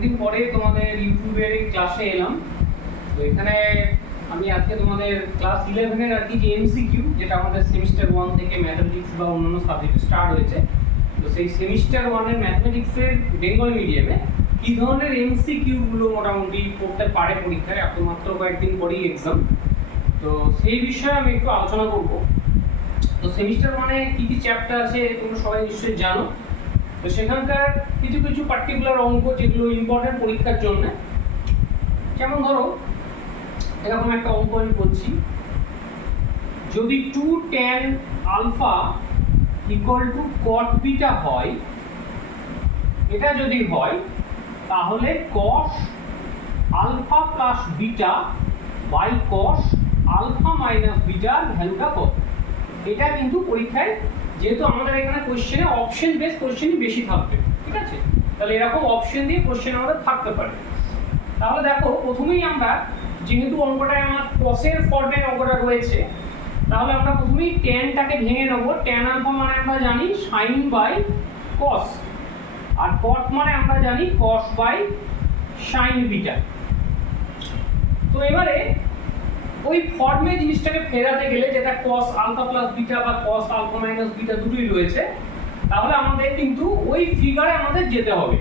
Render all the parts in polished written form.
অনেকদিন পরে তোমাদের ইউটিউবের ক্লাসে এলাম। তো এখানে আমি আজকে তোমাদের ক্লাস 11 আর কি যে এমসিকিউ, যেটা আমাদের সেমিস্টার 1 থেকে ম্যাথমেটিক্স বা অন্যান্য সাবজেক্টে স্টার্ট হয়েছে, তো সেই সেমিস্টার 1 এর ম্যাথমেটিক্সের বেঙ্গলি মিডিয়ামে কি ধরনের এমসিকিউ গুলো মোটামুটি পড়তে পারে পরীক্ষায়, মাত্র কয়েকদিন পরেই এক্সাম। তো সেই বিষয়ে আমি একটু আলোচনা করব। তো সেমিস্টার 1 এ কি কি চ্যাপ্টার আছে তোমরা সবাই নিশ্চয়ই জানো। তো সেখানকার কিছু কিছু পার্টিকুলার অঙ্ক যেগুলো ইম্পর্টেন্ট পরীক্ষার জন্য, যেমন ধরো এরকম একটা অঙ্ক আমি করছি, যদি 2 tan alpha equal to cot beta হয়, এটা যদি হয় তাহলে cos alpha plus beta by cos alpha minus বিটার ভ্যালুটা কত। এটা কিন্তু পরীক্ষায়, যেহেতু আমাদের এখানে কোশ্চেনে অপশন বেস কোশ্চেনই বেশি থাকবে, ঠিক আছে, তাহলে এরকম অপশন দিয়ে কোশ্চেন আমাদের থাকতে পারে। তাহলে দেখো প্রথমেই আমরা, যেহেতু অঙ্কটায় আমার cos-এর ফর্মে অঙ্কটা রয়েছে, তাহলে আমরা প্রথমেই tan-টাকে ভেঙে নেব। tan আলফা মানে আমরা জানি sin বাই cos, আর cot মানে আমরা জানি cos বাই sin বিটা। তো এবারে ওই ফর্মে জিনিসটাকে ফেরাতে গেলে, যেটা cos আলফা প্লাস বিটা বা cos আলফা মাইনাস বিটা দুটোই রয়েছে, তাহলে আমাদের কিন্তু ওই ফিগারে আমাদের যেতে হবে।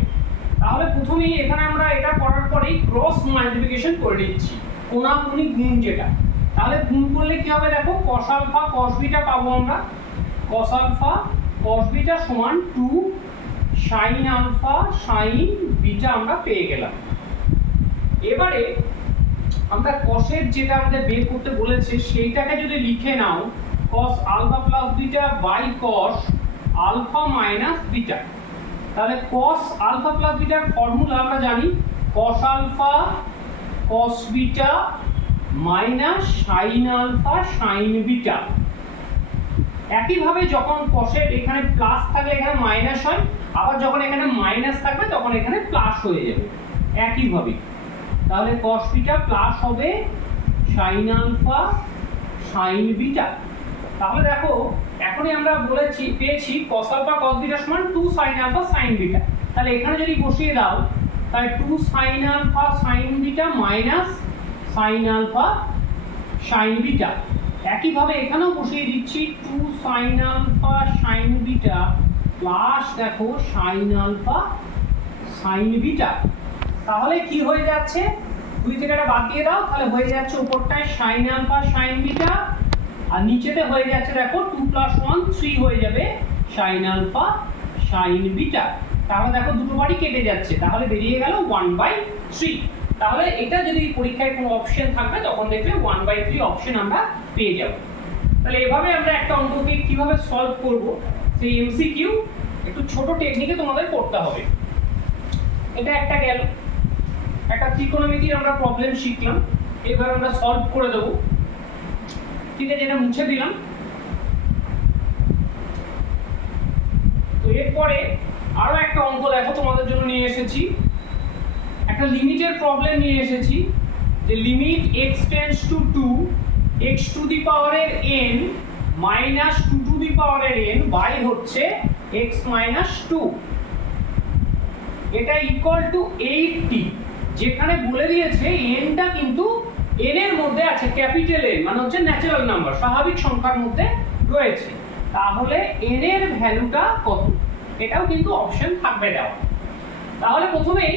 তাহলে প্রথমেই এখানে আমরা এটা করার পরেই ক্রস মাল্টিপ্লিকেশন করে নিচ্ছি, কোনাকুনি গুণ যেটা। তাহলে গুণ করলে কি হবে দেখো, cos আলফা cos বিটা পাবো আমরা, cos আলফা cos বিটা সমান 2 sin আলফা sin বিটা আমরা পেয়ে গেলাম। এবারে আমরা cos-এর যেটা আমাদের বের করতে বলেছে সেইটাকে যদি লিখে নাও, cos alpha plus beta by cos alpha minus beta. তাহলে cos আলফা প্লাস বিটার ফর্মুলা আমরা জানি cos alpha cos beta minus sin alpha sin beta. একইভাবে যখন cos-এর এখানে প্লাস থাকলে এখানে মাইনাস হয়, আবার যখন এখানে মাইনাস থাকবে তখন এখানে প্লাস হয়ে যাবে একইভাবে। তাহলে cos বিটা প্লাস হবে sin আলফা sin বিটা। তাহলে দেখো এখনই আমরা পেয়েছি cos আলফা cos বিটা সমান 2 sin আলফা sin বিটা। তাহলে এখানে যদি বসিয়ে দাও, তাহলে 2 sin alpha sin beta minus sin alpha sin beta. একইভাবে এখানেও বসিয়ে দিচ্ছি 2 sin alpha sin beta plus দেখো sin আলফা sin বিটা। তাহলে কি হয়ে যাচ্ছে, 2 থেকে এটা বাদ দিয়ে দাও, তাহলে হয়ে যাচ্ছে উপরটায় sin আলফা sin বিটা, আর নিচেতে হয়ে যাচ্ছে দেখো 2 + 1 3 হয়ে যাবে sin আলফা sin বিটা। তাহলে দেখো দুটো বারই কেটে যাচ্ছে, তাহলে বেরিয়ে গেল 1/3। তাহলে এটা যদি পরীক্ষায় কোনো অপশন থাকবে তখন দেখবে 1/3 অপশন আমরা পেয়ে যাব। তাহলে এভাবে আমরা একটা অঙ্ককে কিভাবে সলভ করব, সেই এমসিকিউ একটু ছোট টেকনিকে তোমাদের করতে হবে। এটা একটা গেল, একটা ত্রিকোণমিতির আমরা প্রবলেম শিখলাম, এবার আমরা সলভ করে দেব। ঠিক আছে, এটা মুছে দিলাম। তো এরপরে আরো একটা অঙ্ক দেখো তোমাদের জন্য নিয়ে এসেছি, একটা লিমিটের প্রবলেম নিয়ে এসেছি, যে limit x tends two 2 x to the পাওয়ারের n মাইনাস 2 টু দি পাওয়ারের n বাই হচ্ছে x মাইনাস 2, এটা ইকুয়াল টু 80। যেখানে বলে দিয়েছে n-টা কিন্তু n এর মধ্যে আছে, ক্যাপিটাল N মানে হচ্ছে ন্যাচারাল নাম্বার, স্বাভাবিক সংখ্যার মধ্যে রয়েছে। তাহলে n এর ভ্যালুটা কত, এটাও কিন্তু অপশন থাকবে দেওয়া। তাহলে প্রথমেই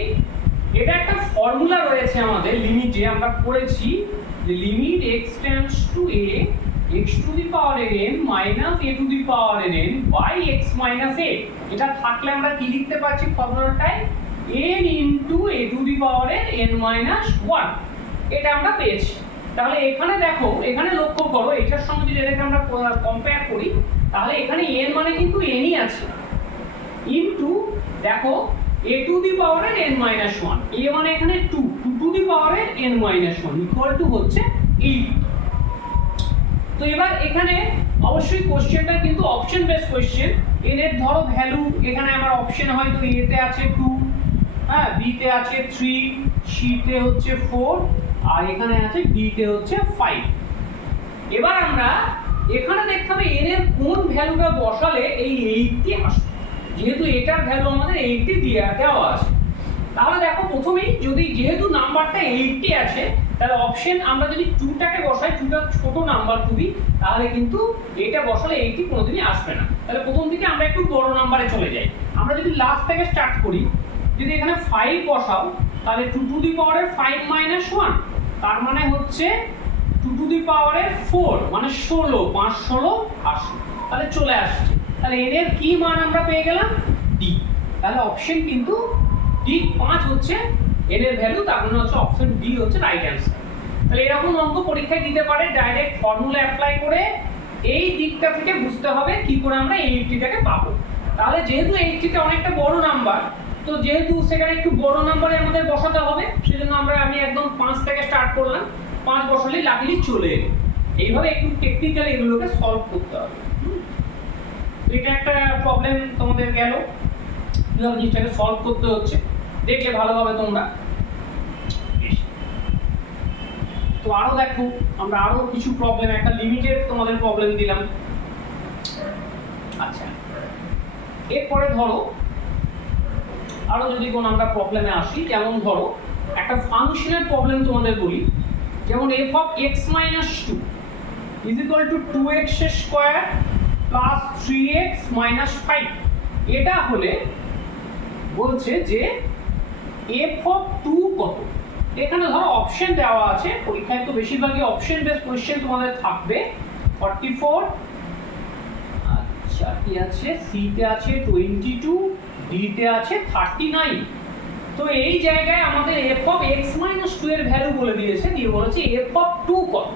এটা একটা ফর্মুলা রয়েছে আমাদের লিমিটে, আমরা পড়েছি যে limit x tends to a x to the পাওয়ারের n minus a to the পাওয়ারের n by x minus a। এটা থাকলে আমরা কি লিখতে পারছি ফর্মুলাটায়, n into a to the পাওয়ারের n মাইনাস 1, এটা আমরা পেয়েছি। তাহলে এখানে দেখো, এখানে লক্ষ্য করো, এটার সঙ্গে যদি এটাকে আমরা কম্পেয়ার করি, তাহলে এখানে n মানে কিন্তু n-ই আছে, ইনটু দেখো a টু দি পাওয়ারের n মাইনাস 1, a মানে এখানে 2 টু দি পাওয়ারের n মাইনাস 1 ইকুয়াল টু হচ্ছে 8। তো এবার এখানে অবশ্যই কোশ্চেনটা কিন্তু অপশন বেস কোশ্চেন, n এর ধরো ভ্যালু এখানে আমার অপশন হয়তো a তে আছে 2, হ্যাঁ, b তে আছে 3, c তে হচ্ছে 4, আর এখানে আছে d তে হচ্ছে 5। এবার আমরা এখানে দেখতে হবে n এর কোন ভ্যালুটা বসালে এই 80 আসবে, যেহেতু এটার ভ্যালু আমাদের 80 দেওয়া আছে। তাহলে দেখো প্রথমেই যদি যেহেতু নাম্বারটা 80 আছে, তাহলে অপশন আমরা যদি 2টাকে বসাই, 2টা ছোট নাম্বার খুবই, তাহলে কিন্তু এটা বসালে 80 কোনোদিনই আসবে না। তাহলে প্রথম থেকে আমরা একটু বড় নাম্বারে চলে যাই। আমরা যদি লাস্ট থেকে স্টার্ট করি, যদি এখানে 5 বসাও, তাহলে 2 টু দি পাওয়ারের 5 মাইনাস 1, তার মানে হচ্ছে 2 টু দি পাওয়ারের 4, মানে 16, 5 16 80, তাহলে চলে আসছে। তাহলে এর এর কি মান আমরা পেয়ে গেলাম? ডি। তাহলে অপশন কিন্তু ডি 5 হচ্ছে এর এর ভ্যালু, তার মানে হচ্ছে অপশন ডি হচ্ছে রাইট অ্যান্সার। তাহলে এরকম অঙ্ক পরীক্ষায় দিতে পারে, ডাইরেক্ট ফর্মুলা অ্যাপ্লাই করে এই দিকটা থেকে বুঝতে হবে কি করে আমরা 80টাকে পাবো। তাহলে যেহেতু 80টা অনেকটা বড় নাম্বার, তো যেহেতু সেখানে একটু বড় নাম্বারে আমাদের বসাতে হবে, সেজন্য আমি একদম 5 থেকে স্টার্ট করলাম, 5 বসালেই লাকিলি চলে এলো। এইভাবে একটু টেকনিক্যালি এগুলোকে সলভ করতে হবে। এটা একটা প্রবলেম তোমাদের গেল, কিভাবে জিনিসটাকে সলভ করতে হচ্ছে দেখলে ভালোভাবে তোমরা। তো আরো দেখো, আমরা আরো কিছু প্রবলেম, একটা লিমিটেড তোমাদের প্রবলেম দিলাম। আচ্ছা, এরপরে ধরো আরো যদি কোন আমরা প্রবলেমে আসি, যেমন ধরো একটা ফাংশনের প্রবলেম তোমাদের বলি, যেমন f of x minus 2 is equal to 2x square plus 3x minus 5। এটা হলে বলছে যে f of 2 কত। এখানে ধরো অপশন দেওয়া আছে, পরীক্ষায় তো বেশিরভাগই অপশন বেস কোশ্চেন তোমাদের থাকবে। 44, আচ্ছা কি আছে, সি তে আছে 22, ডি তে আছে 39। তো এই জায়গায় আমাদের f of x minus 2 এর ভ্যালু বলে দিয়েছে, দিয়ে বলেছে f of 2 কত।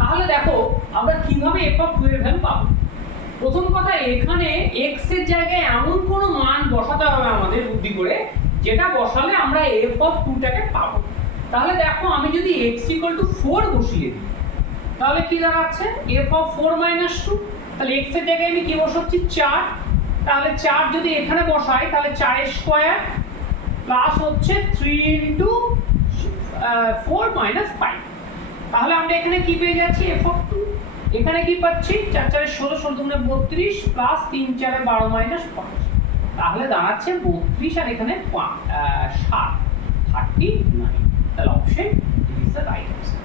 তাহলে দেখো আমরা কিভাবে f of 2 এর ভ্যালু পাবো। প্রথম কথা, এখানে x এর জায়গায় এমন কোনো মান বসাতে হবে আমাদের বুদ্ধি করে, যেটা বসালে আমরা f of 2 টাকে পাবো। তাহলে দেখো আমি যদি x = 4 বসিয়ে দিই, তাহলে কি দাঁড়াচ্ছে f of 4 minus 2। তাহলে x এর জায়গায় আমি কি বসাচ্ছি 4, তাহলে 4 যদি এখানে বসাই তাহলে 4 স্কয়ার প্লাস হচ্ছে 3 into 4 minus 5। তাহলে আমরা এখানে কি পেয়ে যাচ্ছি f of 2। এখানে কি পাচ্ছি 4 4 16, 16 32 প্লাস 3 4 12 minus 5, তাহলে দাঁড়াচ্ছে 32 আর এখানে 7 39। তাহলে option is the right answer.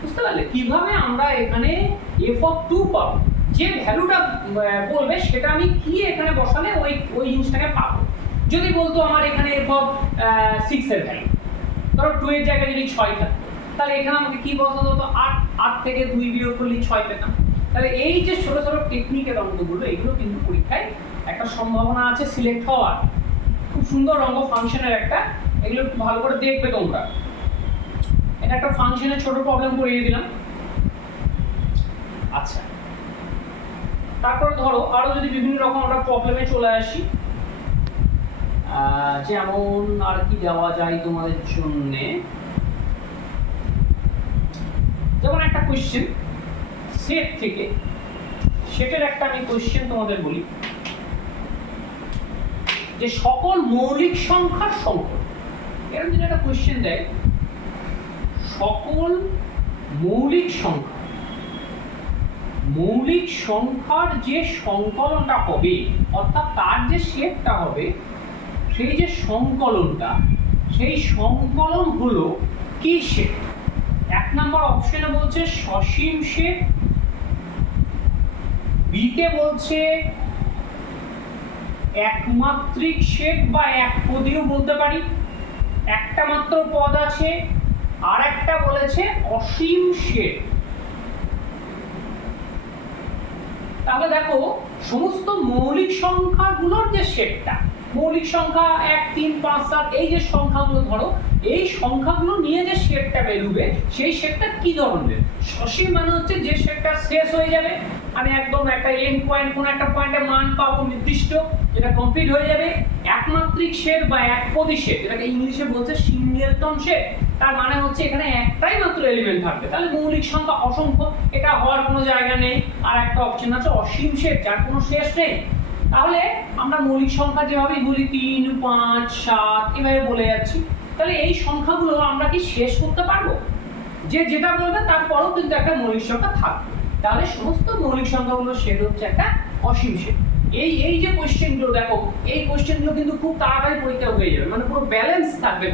বুঝতে পারলে কিভাবে আমরা এখানে f of 2 পাবো। যে ভ্যালুটা বলবে সেটা আমি কি এখানে বসালে ওই জিনিসটাকে পাবো। যদি বলতো আমার এখানে f of 6 এর ভ্যালু, ধরো 2 এর জায়গায় যদি 6 থাকতো, তাহলে এখানে আমাকে কি বসাতে হতো 8 থেকে 2 বিয়োগ করলে 6 পেতাম। তাহলে এই যে ছোট ছোট টেকনিকের অঙ্কগুলো, এগুলো কিন্তু পরীক্ষায় একটা সম্ভাবনা আছে সিলেক্ট হওয়ার। খুব সুন্দর অঙ্ক ফাংশনের একটা, এগুলো একটু ভালো করে দেখবে তোমরা। এটা একটা ফাংশনের ছোট প্রবলেম করিয়ে দিলাম। আচ্ছা, তারপরে ধরো আরো যদি বিভিন্ন রকম আমরা প্রবলেমে চলে আসি, যেমন আর কি দেওয়া যায় তোমাদের জন্য। যেমন একটা কোশ্চেন সেট থেকে, সেটের একটা আমি কোশ্চেন তোমাদের বলি, যে সকল মৌলিক সংখ্যার সংকলন। এরকম যদি একটা কোশ্চেন দেয়, সকল মৌলিক সংখ্যার যে সংকলনটা হবে, অর্থাৎ তার যে সেটটা হবে, সেই যে সংকলনটা, সেই সংকলন হলো কি সেট। 1 নম্বর অপশনে বলছে সসীম সেট, বি তে বলছে একমাত্রিক সেট বা একপদীয় বলতে পারি, একটা মাত্র পদ আছে, আর একটা বলেছে অসীম সেট। তাহলে দেখো সমস্ত মৌলিক সংখ্যাগুলোর যে সেটটা, মৌলিক সংখ্যা 1 3 5 7, এই যে সংখ্যাগুলো ধরো, এই সংখ্যাগুলো নিয়ে যে সেটটা বেরোবে, সেই সেটটা কি ধরনের। সসীম মানে হচ্ছে যে সেটটা শেষ হয়ে যাবে, আমি একদম একটা এন্ড পয়েন্ট, কোন একটা পয়েন্টে মান পাবো নির্দিষ্ট, যেটা কমপ্লিট হয়ে যাবে। একমাত্রিক সেট বা একপদী সেট, যেটাকে ইংলিশে বলছে সিঙ্গেলটন সেট, তার মানে হচ্ছে এখানে একটাই মাত্র এলিমেন্ট থাকবে। তাহলে মৌলিক সংখ্যা অসংখ্য, এটা হওয়ার কোনো জায়গা নেই। আর একটা অপশন আছে অসীম সেট, যার কোনো শেষ নেই। তাহলে আমরা মৌলিক সংখ্যা যেভাবে বলি 3 5 7 এভাবে বলে যাচ্ছি, তাহলে এই সংখ্যাগুলো আমরা কি শেষ করতে পারবো? যে যেটা বলবে তারপরও কিন্তু একটা মৌলিক সংখ্যা থাকবে। তাহলে সমস্ত মৌলিক সংখ্যাগুলো সেট হচ্ছে একটা অসীম সেট। এই যে কোশ্চেনগুলো দেখো, এই কোশ্চেনগুলো কিন্তু খুব তাড়াতাড়ি পরীক্ষা হয়ে যাবে, মানে পুরো ব্যালেন্স থাকবে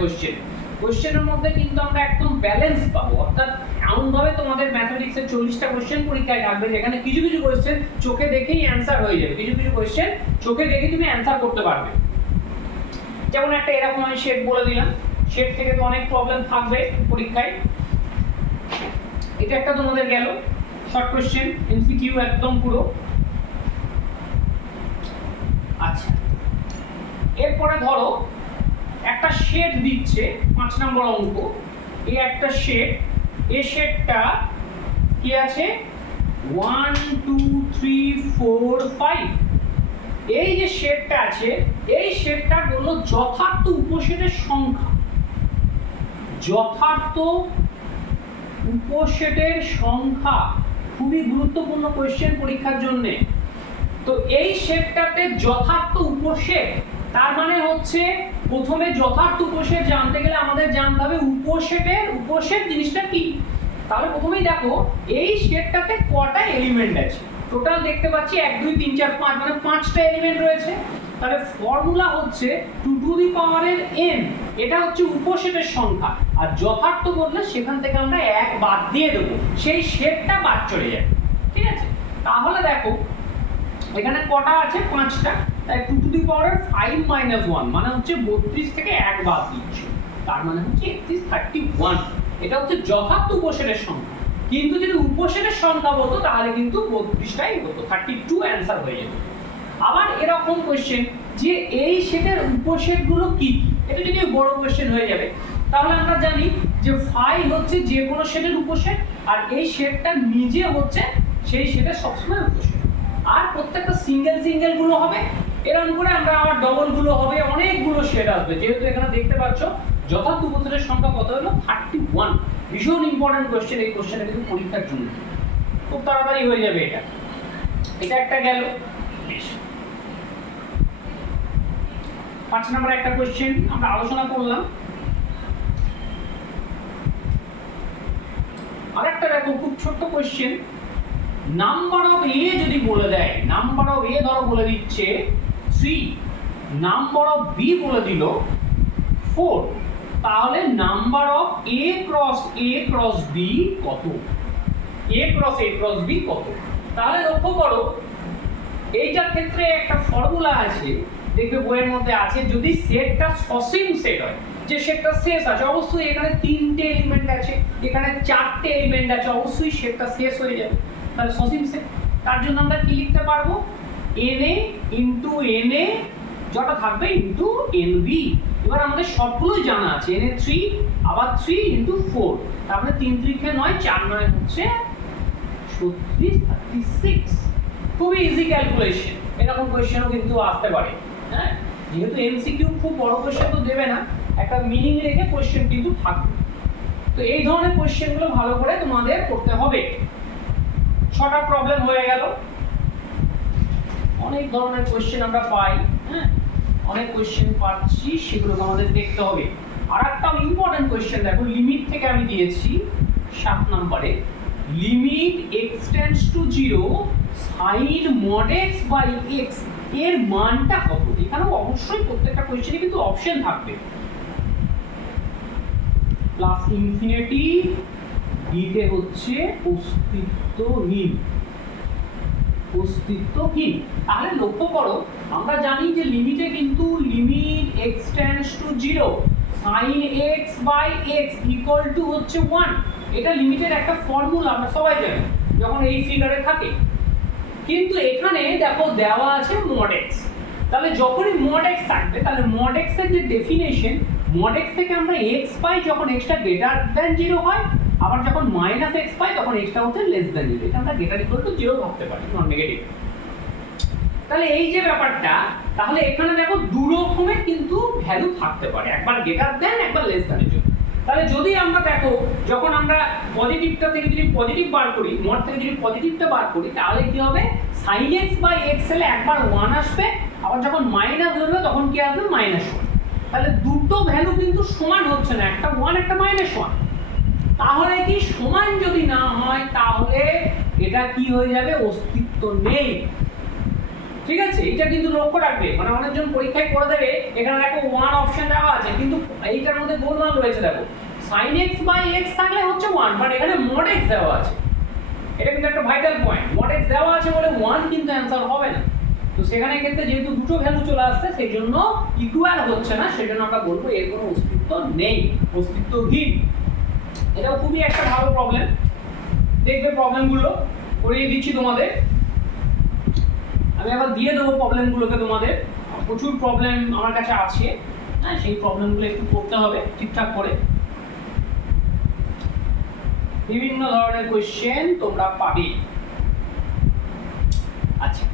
কোশ্চেনের মধ্যে কিন্তু আমরা একদম ব্যালেন্স পাবো। অর্থাৎ এমন ভাবে তোমাদের ম্যাথমেটিক্সের 40টা কোশ্চেন পরীক্ষায় থাকবে যেখানে কিছু কিছু কোশ্চেন চোখে দেখেই অ্যানসার হয়ে যাবে, কিছু কিছু কোশ্চেন চোখে দেখে তুমি অ্যানসার করতে পারবে। যেমন একটা এরকম আমি শেড বলে দিলাম, শেড থেকে তো অনেক প্রবলেম থাকবে পরীক্ষায়। এটা একটা তোমাদের গেল শর্ট কোশ্চেন, এমসিকিউ একদম পুরো। আচ্ছা, এরপরে ধরো একটা শেড দিচ্ছে 5 নম্বর অঙ্ক, এই একটা শেড, এই শেডটা কি আছে 1 2 3 4 5, এই যে শেডটা আছে এই শেডটার হলো যথার্থ উপশেডের সংখ্যা, যথার্থ উপশেডের সংখ্যা খুবই গুরুত্বপূর্ণ কোশ্চেন পরীক্ষার জন্য। তো এই শেডটাতে যথার্থ উপশেড, তার মানে হচ্ছে প্রথমে যথার্থ উপশেড জানতে গেলে আমাদের জানতে হবে উপশেড জিনিসটা কি। তাহলে প্রথমেই দেখো এই শেডটাতে কটা এলিমেন্ট আছে, টোটাল দেখতে পাচ্ছি 1 2 3 4 5, মানে 5টা এলিমেন্ট রয়েছে। তাহলে ফর্মুলা হচ্ছে 2 টু দি পাওয়ারের n, এটা হচ্ছে উপশেডের সংখ্যা, আর যথার্থ বললে সেখান থেকে আমরা 1 বাদ দিয়ে দেবো, সেই শেডটা বাদ চলে যাবে। ঠিক আছে, তাহলে দেখো এখানে কটা আছে 5টা, তাই 2 টু দি পাওয়ারের 5 মাইনাস 1 মানে হচ্ছে 32 থেকে 1 বাদ দিচ্ছি, তার মানে হচ্ছে 31। এটা হচ্ছে যথার্থ উপশেডের সংখ্যা, কিন্তু যদি উপশেডের সংখ্যা বলতো তাহলে কিন্তু 32টাই হতো, 32 অ্যানসার হয়ে যেত। আবার এরকম কোশ্চেন যে এই শেডের উপশেডগুলো কি, এটা যদি বড় কোশ্চেন হয়ে যাবে, তাহলে আমরা জানি যে 5 হচ্ছে যে কোনো শেডের উপশেড, আর এই শেডটা নিজে হচ্ছে সেই শেডের সবসময় উপশেড, আর প্রত্যেকটা সিঙ্গেল গুলো হবে, এরকম করে আমরা আবার ডবল গুলো হবে, অনেকগুলো শেড আসবে। যেহেতু এখানে দেখতে পাচ্ছ যথার্থ উপশেডের সংখ্যা কত হলো 31, ভীষণ ইম্পর্টেন্ট কোশ্চেন, এই কোশ্চেনটা কিন্তু পরীক্ষার জন্য খুব তাড়াতাড়ি হয়ে যাবে। এটা একটা গেল। 5 নম্বর একটা কোশ্চেন আমরা আলোচনা করলাম। আরেকটা দেখো খুব ছোট্ট কোশ্চেন, নাম্বার অফ এ যদি বলে দেয়, নাম্বার অফ এ ধরো বলে দিচ্ছে 3, নাম্বার অফ বি বলে দিল 4, তাহলে number of A cross B কত, এ ক্রস বি কত। তাহলে লক্ষ্য করো এইটার ক্ষেত্রে একটা ফর্মুলা আছে, দেখবে বইয়ের মধ্যে আছে, যদি সেটটা সসীম সেট হয়, যে সেটটা শেষ আছে, অবশ্যই এখানে 3টে এলিমেন্ট আছে, এখানে 4টে এলিমেন্ট আছে, অবশ্যই সেটটা শেষ হয়ে যাবে, তাহলে সসীম সেট। তার জন্য আমরা কি লিখতে পারবো, na ইনটু na যটা থাকবে ইনটু nb। এবার আমাদের সবগুলোই জানা আছে, na 3, আবার 3 ইনটু 4, তার মানে 3 3 9, 4 9 হচ্ছে 36। খুবই ইজি ক্যালকুলেশন, এরকম কোশ্চেনও কিন্তু আসতে পারে। হ্যাঁ, যেহেতু এমসিকিউ খুব বড় কোশ্চেন তো দেবে না, একটা মিনিং রেখে কোশ্চেন কিন্তু থাকবে। তো এই ধরনের কোশ্চেনগুলো ভালো করে তোমাদের করতে হবে। 6টা প্রবলেম হয়ে গেল। অনেক ধরনের কোশ্চেন আমরা পাই, হ্যাঁ অনেক কোশ্চেন পাচ্ছি, সেগুলোকে আমাদের দেখতে হবে। আর একটা ইম্পর্টেন্ট কোশ্চেন দেখো, লিমিট থেকে আমি দিয়েছি 7 নম্বরে, limit x tends to 0 sin mod x by x এর মানটা কত। এখানেও অবশ্যই প্রত্যেকটা কোশ্চেনে কিন্তু অপশন থাকবে, প্লাস ইনফিনিটি, ডিতে হচ্ছে অস্তিত্বহীন। তাহলে লক্ষ্য করো আমরা জানি যে লিমিটে কিন্তু limit x tends to 0 sin x by x equal to হচ্ছে 1, এটা লিমিটের একটা ফর্মুলা আমরা সবাই জানি যখন এই ফিগারে থাকে। কিন্তু এখানে দেখো দেওয়া আছে mod x, তাহলে যখনই mod x থাকবে তাহলে mod x এর যে ডেফিনেশন, mod x থেকে আমরা x পাই যখন x টা গ্রেটার দ্যান 0 হয়, আবার যখন মাইনাস x পাই তখন x টা হচ্ছে লেস দ্যান 0, এটা আমরা গ্রেটার ইকুয়াল টু 0 ভাবতে পারি, নন নেগেটিভ। তাহলে এই যে ব্যাপারটা, তাহলে এখানে দেখো দু রকমের কিন্তু ভ্যালু থাকতে পারে, একবার গ্রেটার দ্যান, একবার লেস দ্যানের জন্য। তাহলে যদি আমরা দেখো যখন আমরা পজিটিভটা থেকে যদি পজিটিভ বার করি, মড থেকে যদি পজিটিভটা বার করি, তাহলে কি হবে sin x বাই x এলে একবার 1 আসবে, আবার যখন মাইনাস ধরবে তখন কি আসবে -1। তাহলে দুটো ভ্যালু কিন্তু সমান হচ্ছে না, একটা 1 একটা -1। তাহলে কি সমান যদি না হয় তাহলে এটা কি হয়ে যাবে, অস্তিত্ব নেই। ঠিক আছে, এটা কিন্তু লক্ষ্য রাখবে, মানে অনেকজন পরীক্ষায় করে দেবে এখানে দেখো 1 অপশন দেওয়া আছে কিন্তু এইটার মধ্যে গোলমাল রয়েছে দেখো sin x বাই x থাকলে হচ্ছে 1 বাট এখানে mod x দেওয়া আছে। এটা কিন্তু একটা ভাইটাল পয়েন্ট, mod x দেওয়া আছে বলে 1 কিন্তু অ্যানসার হবে না। তো সেখানে ক্ষেত্রে যেহেতু দুটো ভ্যালু চলে আসছে সেই জন্য ইকুয়াল হচ্ছে না, সেজন্য আমরা বলবো এর কোনো অস্তিত্ব নেই, অস্তিত্বহীন। এটাও খুবই একটা ভালো প্রবলেম, দেখবে প্রবলেমগুলো করিয়ে দিচ্ছি তোমাদের। আমি আবার দিয়ে দেবো প্রবলেমগুলোকে তোমাদের, প্রচুর প্রবলেম আমার কাছে আছে, হ্যাঁ সেই প্রবলেমগুলো একটু করতে হবে ঠিকঠাক করে। বিভিন্ন ধরনের কোশ্চেন তোমরা পাবে। আচ্ছা,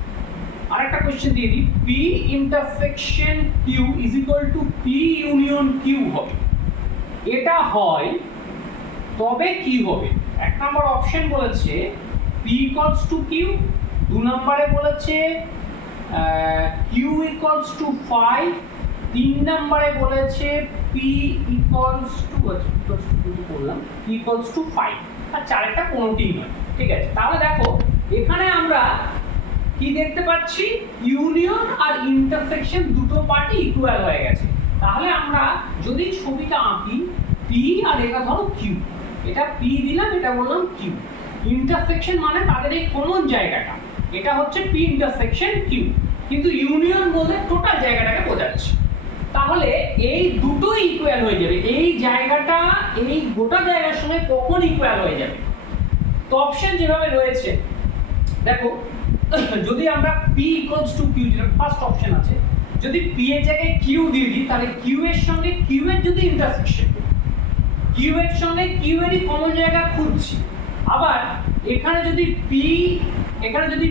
আরেকটা কোশ্চেন দিয়ে দিই, P intersection Q is equal to P union Q হবে। এটা হয় তবে কি হবে? এক নম্বর অপশন বলেছে P ইকুয়ালস টু Q, দু নম্বরে বলেছে Q ইকুয়ালস টু 5, তিন নম্বরে বলেছে P ইকুয়ালস টু করলাম P ইকুয়ালস টু 5, আর চারেরটা কোনোটিই নয়। ঠিক আছে, তাহলে দেখো এখানে আমরা কি দেখতে পাচ্ছি, ইউনিয়ন আর ইন্টারসেকশন দুটো পার্টি ইকুয়াল হয়ে গেছে। তাহলে আমরা যদি ছবিটা আঁকি P আর এটা ধরো Q, এটা P দিলাম, এটা বললাম Q, ইন্টারসেকশন মানে তাদের এই কমন জায়গাটা, এটা হচ্ছে P ইন্টারসেকশন Q, কিন্তু ইউনিয়ন বলতে টোটাল জায়গাটাকে বোঝাচ্ছে। তাহলে এই দুটোই ইকুয়াল হয়ে যাবে, এই জায়গাটা এই গোটা জায়গার সঙ্গে কখন ইকুয়াল হয়ে যাবে? তো অপশন যেভাবে রয়েছে দেখো, যদি আমরা P ইকুয়ালস টু Q, যেটা ফার্স্ট অপশন আছে, যদি P এর জায়গায় Q দিয়ে দিই তাহলে Q এর সঙ্গে Q এর যদি ইন্টারসেকশন, Q এর সঙ্গে Q এরই কমন জায়গা খুঁজছি। আবার এখানে যদি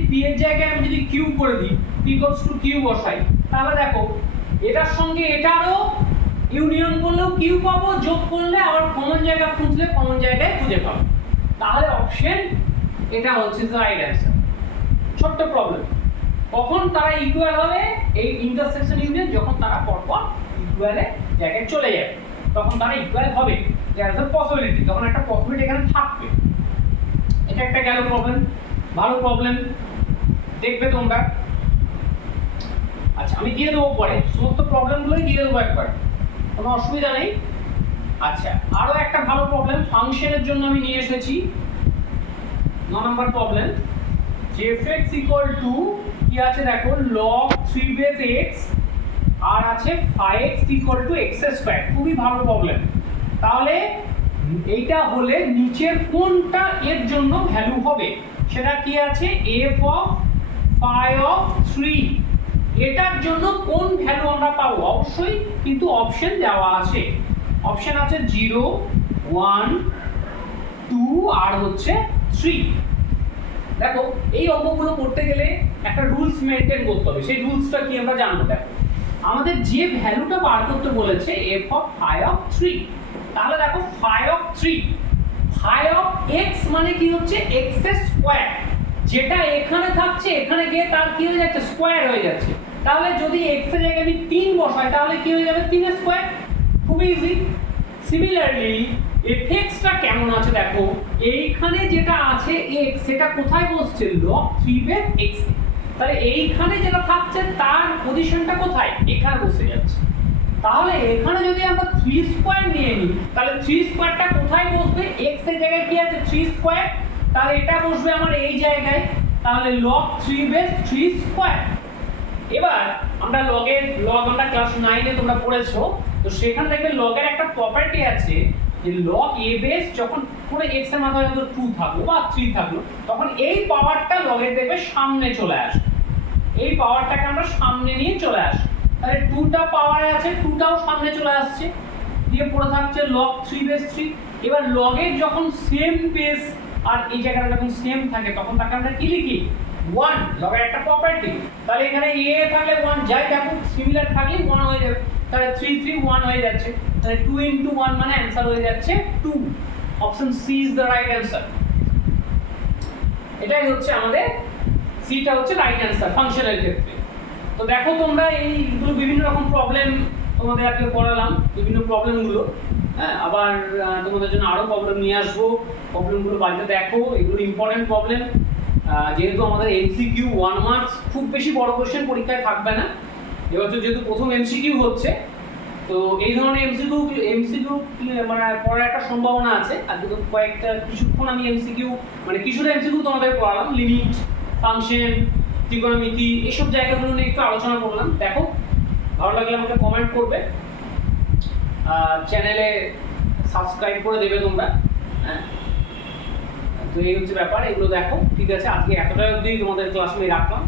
P এর জায়গায় আমি যদি Q করে দিই, P ইকুয়ালস টু Q বসাই, তাহলে দেখো এটার সঙ্গে এটারও ইউনিয়ন করলেও Q পাবো, যোগ করলে আবার কমন জায়গা খুঁজলে কমন জায়গায় খুঁজে পাবো। তাহলে অপশন এটা হচ্ছে রাইট অ্যান্সার। ছোট্ট প্রবলেম, কখন তারা ইকুয়াল হবে? এই ইন্টারসেকশন ইউনিয়ন যখন তারা পরপর ইকুয়ালে জায়গায় চলে যাবে তখন তারা ইকুয়াল হবে, দেয়ার ইজ আ পসিবিলিটি, তখন একটা পসিবিলিটি এখানে থাকবে। এটা একটা গেল প্রবলেম, ভালো প্রবলেম, দেখবে তোমরা। আচ্ছা, আমি দিয়ে দেবো পরে সমস্ত প্রবলেমগুলোই দিয়ে দেবো একবার, কোনো অসুবিধা নেই। আচ্ছা, আরো একটা ভালো প্রবলেম ফাংশনের জন্য আমি নিয়ে এসেছি। 9 নম্বর প্রবলেম, f(x) ইকুয়াল টু কি আছে দেখো, log 3 বেস x আর আছে 5x equal to x square. খুবই ভালো প্রবলেম। তাহলে এইটা হলে নিচের কোনটা এর জন্য ভ্যালু হবে? সেটা কি আছে, f of 5 of 3, এটার জন্য কোন ভ্যালু আমরা পাবো? অবশ্যই কিন্তু অপশন দেওয়া আছে, অপশন আছে 0, 1, 2 আর হচ্ছে 3। দেখো এই অঙ্কগুলো করতে গেলে একটা রুলস মেইনটেইন করতে হবে, সেই রুলসটা কি আমরা জানবো। দেখো আমাদের যে ভ্যালুটা বার করতে বলেছে f of 5 of 3, তাহলে দেখো 5 of 3, 5 of x মানে কি হচ্ছে x এর স্কয়ার, যেটা এখানে থাকছে এখানে গিয়ে তার কি হয়ে যাচ্ছে, স্কয়ার হয়ে যাচ্ছে। তাহলে যদি x এর জায়গায় আমি 3 বসাই তাহলে কি হয়ে যাবে, 3 এর স্কয়ার। খুব ইজি। সিমিলারলি fx-টা কেমন আছে দেখো, এইখানে যেটা আছে x, সেটা কোথায় বসছে, log 3 বেস x, তাহলে এইখানে যেটা থাকছে তার পজিশনটা কোথায়, এখানে বসে যাচ্ছে। তাহলে এখানে যদি আমরা 3 স্কয়ার নিয়ে নিই তাহলে 3 স্কয়ারটা কোথায় বসবে, x এর জায়গায় কি আছে 3 স্কয়ার, তাহলে এটা বসবে আমার এই জায়গায়, তাহলে log 3 বেস 3 স্কয়ার। এবার আমরা লগ আমরা ক্লাস 9 এ তোমরা পড়েছো, তো সেখানে দেখবে লগের একটা প্রপার্টি আছে যে log a বেস যখন পুরো x এর মাথায় যখন 2 থাকলো বা 3 থাকলো তখন এই পাওয়ারটা লগের দেখবে সামনে চলে আসে, এই পাওয়ারটাকে আমরা সামনে নিয়ে চলে আসি। তাহলে 2টা পাওয়ারে আছে, 2টাও সামনে চলে আসছে, দিয়ে পড়ে থাকছে log 3 বেস 3। এবার লগের যখন সেম বেস আর এই জায়গাটা যখন সেম থাকে তখন তাকে আমরা কি লিখি, 1, লগের একটা প্রপার্টি। তাহলে এখানে a থাকলে 1, যাই দেখো সিমিলার থাকলে 1 হয়ে যাবে, তাহলে 3 3 1 হয়ে যাচ্ছে, তাহলে 2 into 1 মানে आंसर হয়ে যাচ্ছে 2। Option C is the right answer. এটাই হচ্ছে আমাদের, সিটা হচ্ছে রাইট आंसर ফাংশনের ক্ষেত্রে। তো দেখো তোমরা এইগুলো বিভিন্ন রকম প্রবলেম তোমাদের আজকে পড়ালাম, বিভিন্ন প্রবলেমগুলো, হ্যাঁ আবার তোমাদের জন্য আরো প্রবলেম নিয়ে আসবো, প্রবলেমগুলো বাড়িতে দেখো, এগুলো ইম্পর্টেন্ট প্রবলেম, যেহেতু আমাদের এমসিকিউ 1 মার্কস খুব বেশি বড় কোশ্চেন পরীক্ষায় থাকবে না, এবছর যেহেতু প্রথম এমসিকিউ হচ্ছে, তো এই ধরনের এমসিকিউ মানে পড়ার একটা সম্ভাবনা আছে। আর কিন্তু কিছুক্ষণ আমি এমসিকিউ মানে কিছুটা এমসিকিউ তোমাদের পড়ালাম, লিমিট, ফাংশন, ত্রিকোণমিতি, এইসব জায়গাগুলো নিয়ে একটু আলোচনা করলাম। দেখো, ভালো লাগলে আমাকে কমেন্ট করবে, চ্যানেলে সাবস্ক্রাইব করে দেবে তোমরা। হ্যাঁ, তো এই হচ্ছে ব্যাপার, এগুলো দেখো। ঠিক আছে, আজকে এতটা অবধি তোমাদের ক্লাস আমি রাখলাম।